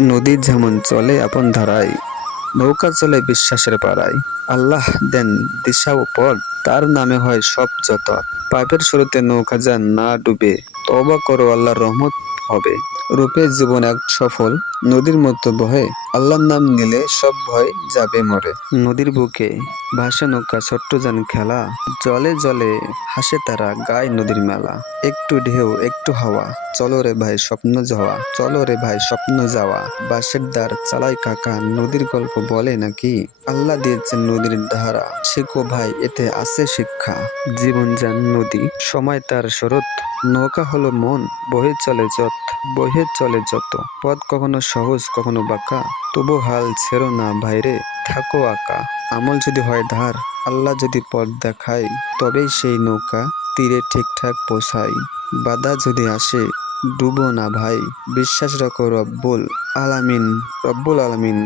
নদী যেমন চলে আপন ধারায়, নৌকা চলে বিশ্বাসের পাড়ায়। আল্লাহ দেন দিশা ও পথ, তার নামে হয় সব যত। পাপের শুরুতে নৌকা যান না ডুবে, তওবা করো আল্লাহর রহমত হবে। রূপে জীবন এক সফল, নদীর মতো বহে, আল্লাহর নাম নিলে সব ভয় যাবে মরে। নদীর বুকে ভাসে নৌকা ছোট্ট যান খেলা, জলে জলে হাসে তারা, গায় নদীর মেলা। একটু ঢেউ একটু হাওয়া, চলো রে ভাই স্বপ্ন যাওয়া, চলো রে ভাই স্বপ্ন যাওয়া। বাঁশের দ্বার চালায় কাকা, নদীর গল্প বলে নাকি? আল্লাহ দিয়েছেন নদীর ধারা, শেখো ভাই এতে আছে শিক্ষা। জীবন যান নদী, সময় তার স্রোত, নৌকা হলো মন, বহে চলে যত, বহে চলে যত। পথ কখনো সহজ কখনো বাঁকা, তবু হাল ছেড়ো না ভাইরে, থাকো আঁকা। আমল যদি হয় ধার, আল্লাহ যদি পথ দেখায়, তবেই সেই নৌকা তীরে ঠিকঠাক পৌঁছায়। বাধা যদি আসে ডুবো না ভাই, বিশ্বাস রাখো রব্বুল আলামিন, রব্বুল আলামিন